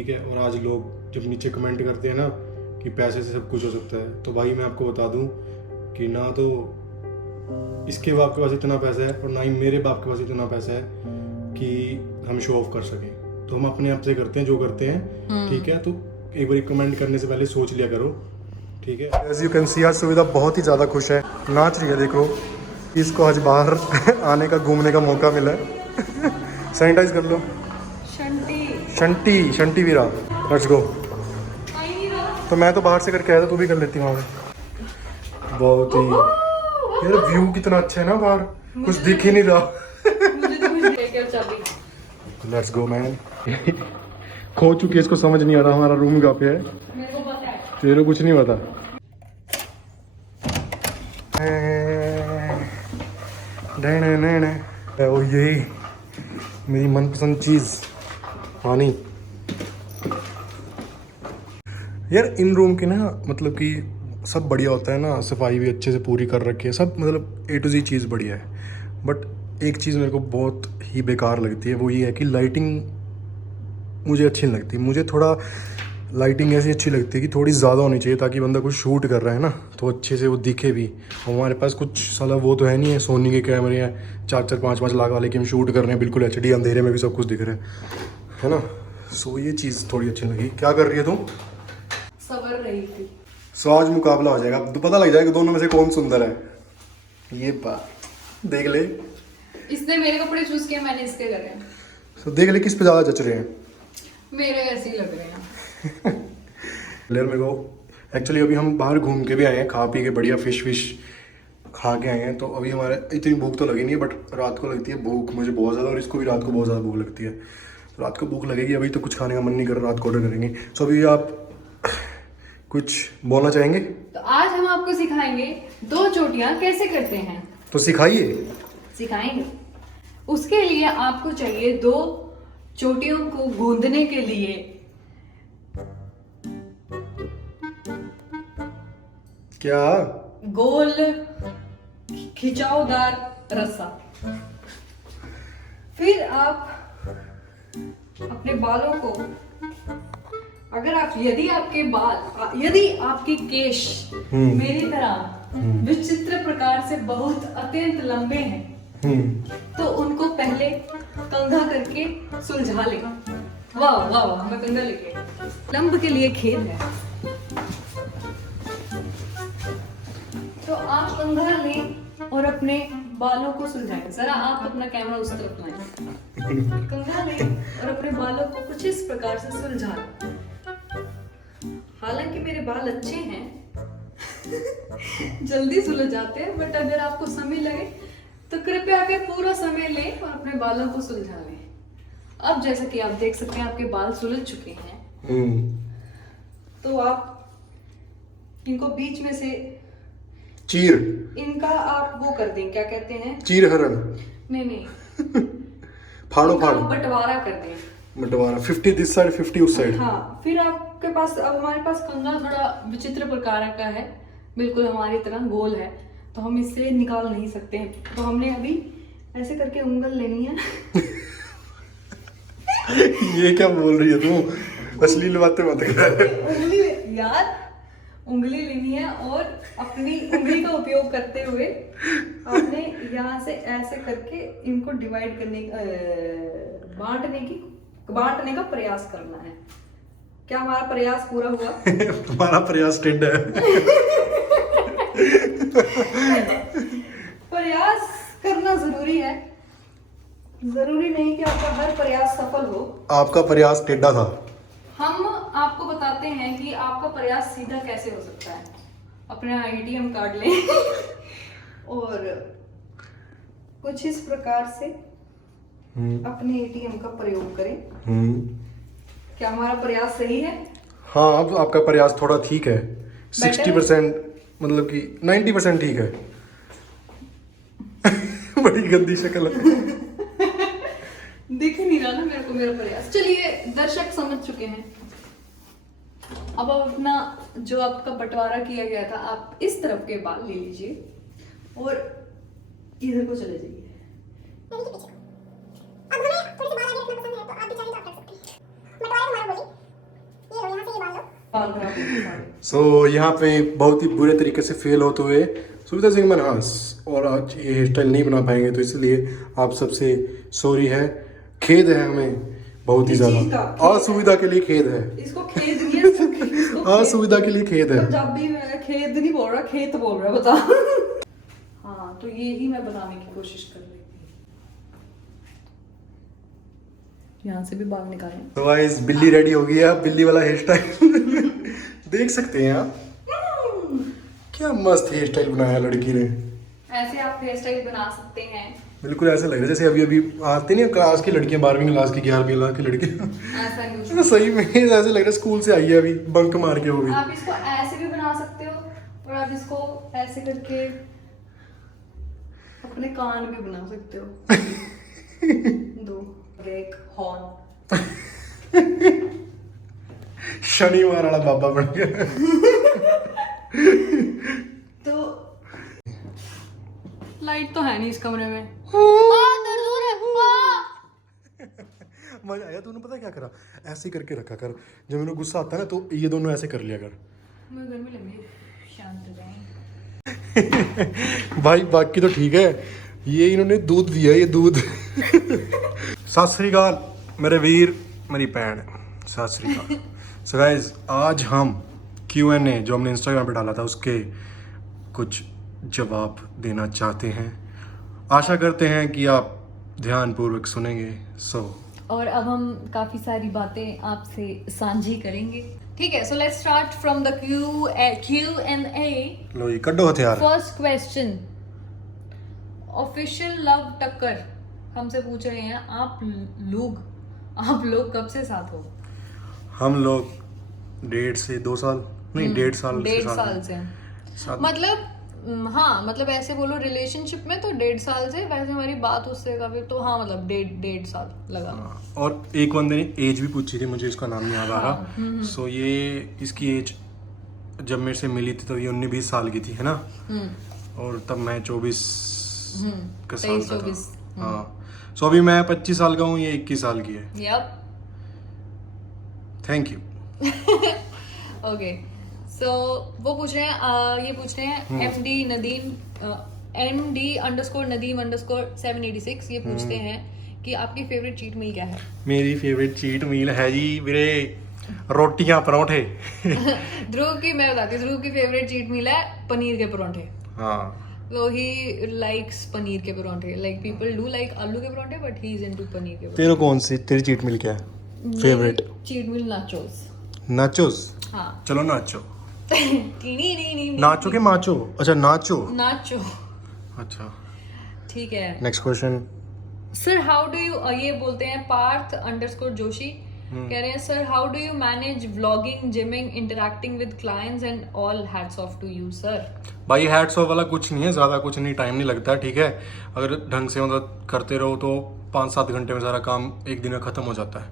ठीक है। और आज लोग जब नीचे कमेंट करते हैं ना कि पैसे से सब कुछ हो सकता है, तो भाई मैं आपको बता दूं कि ना तो इसके बाप के पास इतना पैसा है और ना ही मेरे बाप के पास इतना पैसा है कि हम शो ऑफ कर सकें। तो हम अपने आप से करते हैं जो करते हैं, ठीक है। तो एक बार कमेंट करने से पहले सोच लिया करो, ठीक है। एज यू कैन सी आज सुविधा बहुत ही ज़्यादा खुश है, नाच रही है। देखो इसको आज बाहर आने का, घूमने का मौका मिला है। सैनिटाइज कर लो। शंटी वीरा, लेट्स गो। तो मैं तो बाहर से करके आया था, तू भी कर लेती वहाँ पे। बहुत ही यार व्यू कितना अच्छा है ना बाहर, कुछ दिख ही नहीं रहा। Let's go man. खो चुकी है, इसको समझ नहीं आ रहा हमारा रूम कहाँ पे है। तेरे को कुछ नहीं पता। ओ यही मेरी मनपसंद चीज़, पानी। यार इन रूम की ना मतलब कि सब बढ़िया होता है ना, सफाई भी अच्छे से पूरी कर रखी है, सब मतलब A to Z चीज़ बढ़िया है। बट एक चीज़ मेरे को बहुत ही बेकार लगती है, वो ये है कि लाइटिंग मुझे अच्छी नहीं लगती। मुझे थोड़ा लाइटिंग ऐसी अच्छी लगती है कि थोड़ी ज़्यादा होनी चाहिए, ताकि बंदा कुछ शूट कर रहा है ना तो अच्छे से वो दिखे भी। और हमारे पास कुछ साला वो तो है नहीं है, सोनी के कैमरे हैं 4-4 5-5 लाख वाले कि हम शूट कर रहे हैं बिल्कुल HD, अंधेरे में भी सब कुछ दिख रहा है ना। सो ये चीज़ थोड़ी अच्छी लगी। क्या कर रही है तुम? सवर रही थी। सो आज मुकाबला हो जाएगा, तो पता लग जाएगा दोनों में से कौन सुंदर है। ये बात देख ले। इसने मेरे कपड़े चूज किए, मैंने इसके करे हैं। सो देख ले किस पे ज़्यादा जच रहे हैं। मेरे ऐसे ही लग रहे हैं। लेयर मेरे को एक्चुअली अभी हम बाहर घूम के भी आए हैं, खा पी के बढ़िया फिश खा के आए हैं। तो अभी हमारे इतनी भूख तो लगी नहीं है, बट रात को लगती है भूख मुझे बहुत ज़्यादा, और इसको भी रात को बहुत ज़्यादा भूख लगती है। तो रात को भूख लगेगी, अभी तो कुछ खाने का मन नहीं कर रहा, रात को ऑर्डर करेंगे। सो अभी आप कुछ बोलना चाहेंगे? तो आज हम आपको सिखाएंगे 2 चोटियां कैसे करते हैं। तो सिखाइए। सिखाएंगे। उसके लिए आपको चाहिए 2 चोटियों को गूंदने के लिए क्या? गोल खिंचावदार रस्सा। फिर आप अपने बालों को, अगर आप यदि आपके केश मेरी तरह विचित्र प्रकार से बहुत अत्यंत लंबे हैं, तो उनको पहले कंघा करके सुलझा लें। वाह वाह वाह, मैं कंघा लेके लंब के लिए खेल है। तो आप कंघा लें और अपने बालों को सुलझाएं। जरा आप अपना कैमरा उस तरफ लाएं। कंघा लें और अपने बालों को कुछ इस प्रकार से सुलझाएं। हालांकि मेरे बाल अच्छे हैं, जल्दी सुलझ जाते हैं, बट अगर आपको समय लगे तो कृपया के पूरा समय लें और अपने बालों को सुलझा लें। अब जैसा कि आप देख सकते हैं आपके बाल सुलझ चुके हैं, तो आप इनको बीच में से चीर, इनका आप वो कर दें, क्या कहते हैं, चीर हरण। नहीं फाड़ो बंटवारा कर दें। बंटवारा 50 दिस साइड 50 उस साइड। हाँ, फिर आपके पास, अब हमारे पास कंघा थोड़ा विचित्र प्रकार का है, बिल्कुल हमारी तरह गोल है, तो हम इससे निकाल नहीं सकते हैं। तो हमने अभी ऐसे करके उंगल लेनी है। ये क्या बोल रही है तू? अश्लील बातें मत कर। उंगली लेनी है और अपनी उंगली का उपयोग करते हुए आपने यहाँ से ऐसे करके इनको डिवाइड करने, बांटने का प्रयास करना है। क्या हमारा प्रयास पूरा हुआ? तुम्हारा प्रयास टेढ़ा है। प्रयास करना जरूरी है, जरूरी नहीं कि आपका हर प्रयास सफल हो। आपका प्रयास टेढ़ा था। हम आपको बताते हैं कि आपका प्रयास सीधा कैसे हो सकता है। अपना ATM कार्ड लें और कुछ इस प्रकार से अपने ATM का प्रयोग करें। क्या हमारा प्रयास सही है? हाँ, अब आपका प्रयास थोड़ा ठीक है, 60%, मतलब कि 90% ठीक है। बड़ी गंदी शक्ल है। दिख ही नहीं रहा ना मेरे को मेरा प्रयास। चलिए, दर्शक समझ चुके हैं। अब अपना जो आपका बंटवारा किया गया था, आप इस तरफ के बाल ले लीजिए और इधर को चले जाइए। अब हमें थोड़े से बाल आगे रखना पसंद है, तो आप भी चाहें तो आप रख सकते हैं। बंटवारा हमारा बोली बाल खराब हो गए सारे। सो यहाँ पे बहुत ही बुरे तरीके से फेल होते हुए सुविधा सिंह मनहास और आज ये हेयर स्टाइल नहीं बना पाएंगे, तो इसलिए आप सबसे सॉरी है, खेद है हमें बहुत ही इस चीज़ ज़्यादा, का खेद असुविधा के लिए खेद है, इसको खेद नहीं है, इसको असुविधा के लिए खेद है। पंजाबी में खेद नहीं बोल रहा, खेत बोल रहा, बता। हाँ, तो ये ही मैं बनाने की कोशिश कर रही थी। यहाँ से भी बाल निकालें। तो गाइस बिल्ली रेडी हो गई है, अब बिल्ली वाला हेयर स्टाइल देख सकते हैं आप, क्या मस्त हेयर स्टाइल बनाया लड़की ने। ऐसे आप हेयर स्टाइल बना सकते हैं। बिल्कुल ऐसा लग रहा है जैसे अभी अभी आती नहीं क्लास की लड़कियां, 12वीं क्लास की 11वीं क्लास की लड़कियां, ऐसा नहीं, सही में ऐसे लग रहा है स्कूल से आई है अभी बंक मार के वो भी। आप इसको ऐसे भी बना सकते हो और आप इसको ऐसे करके अपने कान भी बना सकते हो। दो एक हॉर्न, शनिवार वाला बाबा बन गया। तो लाइट तो है नहीं इस कमरे में। मजा आया। तूने पता क्या करा, ऐसे ही करके रखा कर, जब मैंने गुस्सा आता है ना तो ये दोनों ऐसे कर लिया कर। मुझे गर्मी लग रही है, शांत हो जाएं। भाई बाकी तो ठीक है, ये इन्होंने दूध दिया, ये दूध। सत श्री अकाल मेरे वीर मेरी भैन, सत श्री अकाल। सो गाइस आज हम Q&A जो हमने इंस्टाग्राम पे डाला था उसके कुछ जवाब देना चाहते हैं, आशा करते हैं कि आप ध्यानपूर्वक सुनेंगे। और अब हम काफी सारी बातें आपसे साझी करेंगे, ठीक है। So let's start from the Q&A। लो ये कड्डो हथियार। फर्स्ट क्वेश्चन, ऑफिशियल लव टक्कर हमसे पूछ रहे हैं, आप लोग कब से साथ हो? हम लोग 1.5 से 2 साल नहीं 1.5 साल से 1.5 साल से साथ। मतलब हाँ, मतलब ऐसे बोलो रिलेशनशिप में तो 1.5 साल से, वैसे हमारी बात उससे काफी, तो हाँ मतलब 1.5 साल लगा। हाँ, और एक बंदे ने एज भी पूछी थी, मुझे इसका नाम नहीं याद आ रहा। सो ये इसकी एज जब मेरे से मिली थी तो ये 19-20 साल की थी, है ना? और तब मैं 24 का साल का था। हाँ, सो अभी मैं 25 साल का हूँ, ये 21 साल की है। Yup, thank you. Okay. So वो पूछ रहे हैं, ये पूछ रहे हैं MD_Nadeem_786, ये पूछते हैं कि आपकी फेवरेट चीट मील क्या है? मेरी फेवरेट चीट मील है जी मेरे रोटियां परोठे। ध्रुव की मैं बताती हूँ, ध्रुव की फेवरेट चीट मील है पनीर के परोठे। हाँ, So he likes पनीर के परोठे, like people do like आलू के परोठे but he is into paneer के परोठे। तेरे कौन सी तेरी चीट मील क्या है favourite? Cheat meal nachos. Nachos? हाँ। चलो नाचो। नहीं नाचो के माचो? अच्छा नाचो। नाचो, अच्छा ठीक है। Next question. Sir how do you, ये बोलते हैं पार्थ_जोशी, कह रहे हैं sir how do you manage vlogging, gymming, interacting with clients and all, hats off to you sir. भाई हैट्स ऑफ वाला कुछ नहीं है, ज़्यादा कुछ नहीं, टाइम नहीं लगता, ठीक है। अगर ढंग से मतलब करते रहो तो 5-7 घंटे में सारा काम एक दिन में ख़त्म हो जाता है,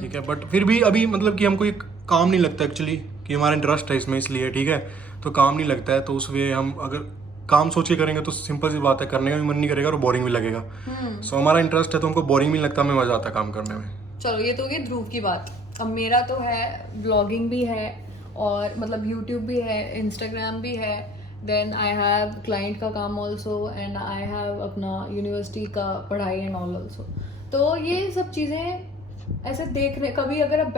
ठीक है। बट फिर भी अभी मतलब कि हमको एक काम नहीं लगता एक्चुअली, कि हमारा इंटरेस्ट है इसमें इसलिए, ठीक है, तो काम नहीं लगता है। तो उस वे हम अगर काम सोच के करेंगे तो सिंपल सी बात है, करने का भी मन नहीं करेगा और बोरिंग भी लगेगा। सो हमारा इंटरेस्ट है तो हमको बोरिंग भी नहीं लगता, हमें मज़ा आता है काम करने में। चलो ये तो हो गई ध्रुव की बात। अब मेरा तो है, व्लॉगिंग भी है और मतलब यूट्यूब भी है, इंस्टाग्राम भी है, देन आई हैव क्लाइंट का काम ऑल्सो एंड आई हैव अपना यूनिवर्सिटी का पढ़ाई एंड ऑल ऑल्सो। तो ये सब चीज़ें ऐसे देखने, कभी अगर आप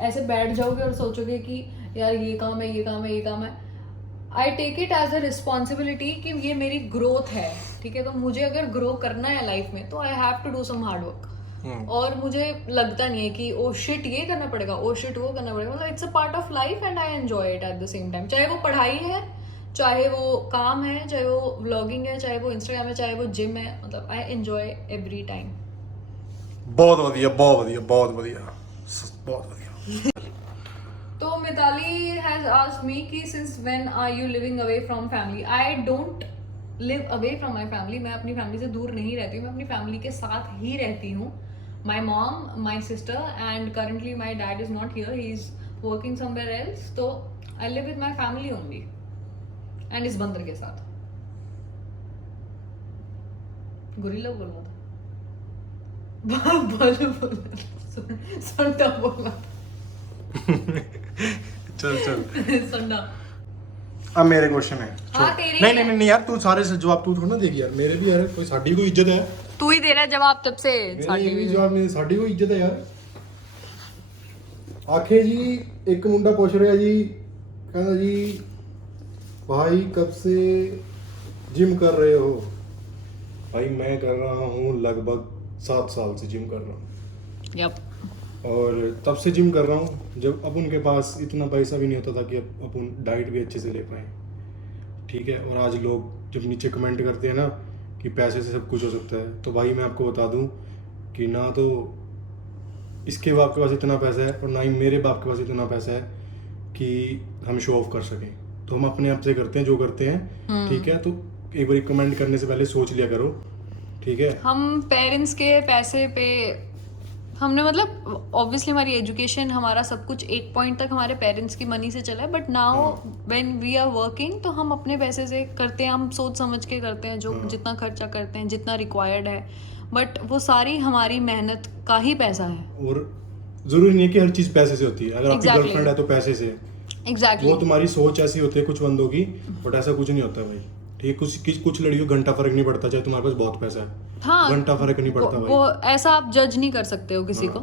ऐसे बैठ जाओगे और सोचोगे कि यार ये काम है, ये काम है, ये काम है, I take it as a responsibility कि ये मेरी ग्रोथ है, ठीक है। तो मुझे अगर ग्रो करना है लाइफ में तो I have to do some hard work. और मुझे लगता नहीं है कि ओ शिट ये करना पड़ेगा, ओ शिट वो करना पड़ेगा, मतलब it's a part of life and I enjoy it at the same time. चाहे वो पढ़ाई है, चाहे वो काम है, चाहे वो व्लॉगिंग है, चाहे वो इंस्टाग्राम है, चाहे वो जिम है, मतलब आई एंजॉय एवरी टाइम। बहुत बढ़िया, बहुत बढ़िया, बहुत बढ़िया, बहुत बढ़िया। तो मिताली हैज आस्क्ड मी कि since when are you living away from family? I don't live away from my family, मैं अपनी फैमिली से दूर नहीं रहती हूँ, मैं अपनी फैमिली के साथ ही रहती हूँ। My mom, my sister, and currently my dad is not here. He's working somewhere else. So I live with my family only, and इस बंदर के साथ। गुरिल्ला बोल रहा था, बल बोल रहा था, सुनता बोल रहा था। चल चल संडा। अब मेरे क्वेश्चन है। हाँ, तेरे नहीं ही नहीं है। नहीं यार, तू सारे से जवाब तू थोड़ा ना देगी यार, मेरे भी यार कोई साडी को इज्जत है। तू ही दे रहा है जवाब तब से। मेरे ये भी जवाब नहीं, साडी को इज्जत है यार। आखे जी एक मुंडा पूछ रहा जी, कहना जी भाई कब से जिम कर रहे हो? भाई मैं कर रहा हूँ लगभग 7 साल से जिम कर रहा हूँ। यप। और तब से जिम कर रहा हूँ जब अपन के पास इतना पैसा भी नहीं होता था कि अपन डाइट भी अच्छे से ले पाए, ठीक है। और आज लोग जब नीचे कमेंट करते हैं ना कि पैसे से सब कुछ हो सकता है, तो भाई मैं आपको बता दूं कि ना तो इसके बाप के पास इतना पैसा है और ना ही मेरे बाप के पास इतना पैसा है कि हम शो ऑफ कर सकें। तो हम अपने आप से करते हैं जो करते हैं, ठीक है। तो एक बार कमेंट करने से पहले सोच लिया करो, ठीक है। हम पेरेंट्स के पैसे पे हमने मतलब ऑब्वियसली हमारी एजुकेशन हमारा सब कुछ एक पॉइंट तक हमारे पेरेंट्स की मनी से चला है, but now when we are working तो हम अपने पैसे से करते हैं, हम सोच समझ के करते हैं, जो जितना खर्चा करते हैं जितना रिक्वायर्ड है, बट वो सारी हमारी मेहनत का ही पैसा है। और जरूरी नहीं है कि हर चीज पैसे से होती है। अगर आपकी Exactly. गर्लफ्रेंड है तो पैसे से, एग्जैक्टली वो तुम्हारी सोच ऐसी होती है कुछ बंदों की, बट ऐसा कुछ नहीं होता भाई, ठीक है। कुछ लड़कियों घंटा फर्क नहीं पड़ता चाहे तुम्हारे पास बहुत पैसा है, हाँ, घंटा फर्क नहीं पड़ता भाई। वो ऐसा आप जज नहीं कर सकते हो किसी को।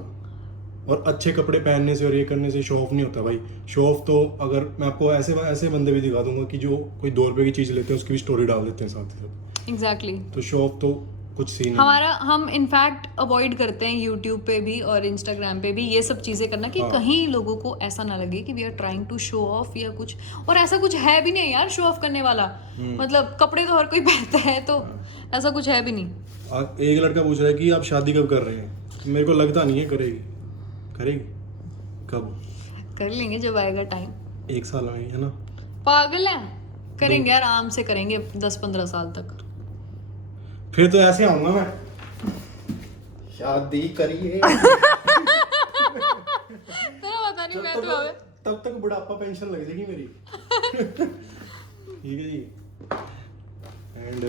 और अच्छे कपड़े पहनने से और ये करने से शो ऑफ नहीं होता भाई। शो ऑफ तो अगर मैं आपको ऐसे बंदे भी दिखा दूंगा कि जो कोई 2 रुपए की चीज लेते हैं उसकी भी स्टोरी डाल देते हैं साथ ही साथ। एग्जैक्टली तो शो ऑफ तो कुछ सीन हम इनफैक्ट अवॉइड करते हैं यूट्यूब पे भी और इंस्टाग्राम पे भी ये सब चीजें करना कि कहीं लोगों को ऐसा ना लगे कि we are trying to show off या कुछ। और ऐसा कुछ है भी नहीं यार शो ऑफ करने वाला, मतलब कपड़े तो हर कोई पहनता है, तो ऐसा कुछ है भी नहीं। एक लड़का पूछ रहा है कि आप शादी कब कर रहे हैं? मेरे को लगता नहीं है करेगी कब कर लेंगे जब आएगा टाइम। 1 साल में, है ना? पागल है, करेंगे आराम से करेंगे 10-15 साल तक। फिर तो ऐसे आऊंगा मैं, शादी करिए। पता नहीं मैं तो तब तक बुढ़ापा पेंशन लग जाएगी मेरी। ठीक है जी। एंड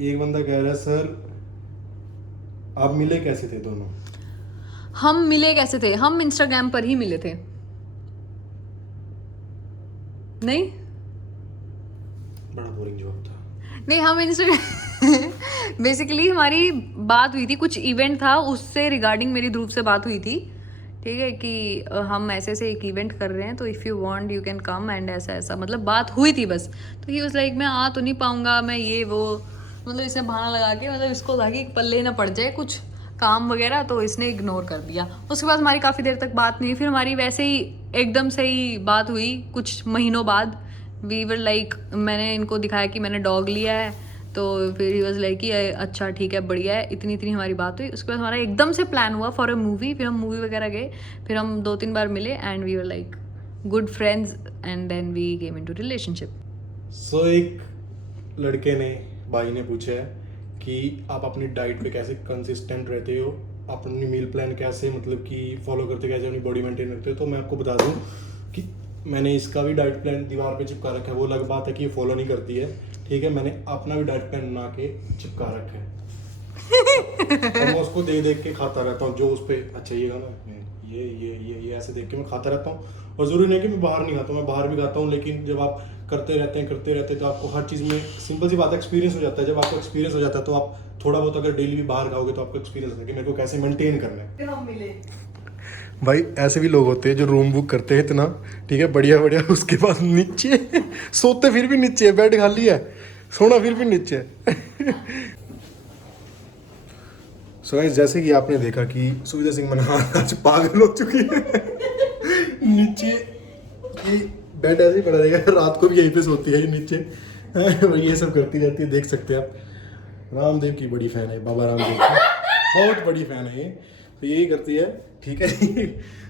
एक बंदा कह रहा है सर आप मिले कैसे थे दोनों? हम मिले कैसे थे? हम इंस्टाग्राम पर ही मिले थे। नहीं, बड़ा बोरिंग जवाब था। नहीं हम इंस्टाग्राम बेसिकली हमारी बात हुई थी, कुछ इवेंट था उससे रिगार्डिंग मेरी ध्रुव से बात हुई थी, ठीक है, कि हम ऐसे ऐसे एक इवेंट कर रहे हैं तो if you want you can come and ऐसा ऐसा, मतलब बात हुई थी बस। तो ही वाज लाइक मैं आ तो नहीं पाऊंगा, मैं ये वो, मतलब इसने बहाना लगा के, मतलब इसको था कि पल्ले ना पड़ जाए कुछ काम वगैरह, तो इसने इग्नोर कर दिया। उसके बाद हमारी काफ़ी देर तक बात नहीं हुई, फिर हमारी वैसे ही एकदम से ही बात हुई कुछ महीनों बाद। वी वर लाइक, मैंने इनको दिखाया कि मैंने डॉग लिया है, तो फिर ही वाज लाइक कि अच्छा ठीक है बढ़िया है, इतनी हमारी बात हुई। उसके बाद हमारा एकदम से प्लान हुआ फॉर अ मूवी, फिर हम मूवी वगैरह गए, फिर हम 2-3 बार मिले and we were like good friends and then we came into relationship. So एक लड़के ने, भाई ने पूछा है कि आप अपनी डाइट पे कैसे कंसिस्टेंट रहते हो, आप अपनी मील प्लान कैसे मतलब कि फॉलो करते, कैसे अपनी बॉडी मेंटेन करते हो। तो मैं आपको बता दूं कि मैंने इसका भी डाइट प्लान दीवार पे चिपका रखा है। वो अलग बात है कि ये फॉलो नहीं करती है, ठीक है। मैंने अपना भी डाइट प्लान बना के चिपका रखा है और मैं उसको देख के खाता रहता हूँ, जो उस पर अच्छा ये गाना ये ऐसे देख के मैं खाता रहता हूँ। और ज़रूरी नहीं कि मैं बाहर नहीं खाता हूँ, मैं बाहर भी खाता हूँ, लेकिन जब आप करते रहते हैं तो आपको हर चीज़ में सिंपल सी बात है एक्सपीरियंस हो जाता है। जब आपको एक्सपीरियंस हो जाता है तो आप थोड़ा बहुत अगर डेली भी बाहर खाओगे तो आपको एक्सपीरियंस होगा कि मेरे को कैसे मेंटेन करना है। फिर हम मिले। भाई ऐसे भी लोग होते हैं जो रूम बुक करते हैं इतना, ठीक है, बढ़िया बढ़िया, उसके पास नीचे सोते फिर भी नीचे है, बेड खाली है, सोना फिर भी नीचे है। सो गाइस, जैसे कि आपने देखा कि सुविधा सिंह मनहार आज पागल हो चुकी है। नीचे ये बेड ऐसे ही पड़ा रहेगा, रात को भी यहीं पे सोती है ये नीचे, और ये सब करती रहती है, देख सकते हैं आप। रामदेव की बड़ी फैन है, बाबा रामदेव की बहुत बड़ी फैन है ये, तो यही करती है, ठीक है।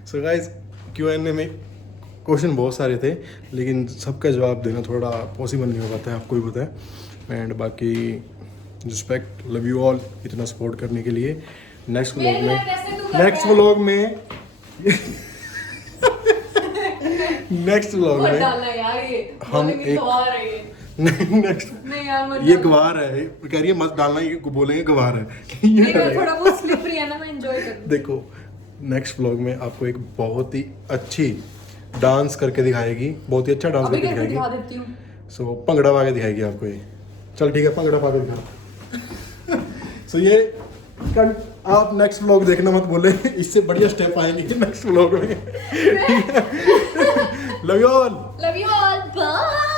सो गाइस, Q&A में क्वेश्चन बहुत सारे थे, लेकिन सबका जवाब देना थोड़ा पॉसिबल नहीं हो पाता है, आपको भी पता है। एंड बाकी रिस्पेक्ट, लव यू ऑल इतना सपोर्ट करने के लिए। नेक्स्ट व्लॉग में हम एक नेक्स्ट ये गवार है, कह रही है मत डालना, ये बोलेंगे गवार है। ये थोड़ा बहुत स्लिपरी है ना, मैं एंजॉय कर। देखो नेक्स्ट व्लॉग में आपको एक बहुत ही अच्छी डांस करके दिखाएगी, बहुत ही अच्छा डांस अभी करके करके दिखा दिखाएगी। देती हूँ। सो भंगड़ा पा के दिखाएगी आपको ये। चल ठीक है, भंगड़ा पा के दिखा। सो ये आप नेक्स्ट व्लॉग देखना मत बोले, इससे बढ़िया स्टेप आएंगे नेक्स्ट व्लॉग में। Love you all. Love you all, bye.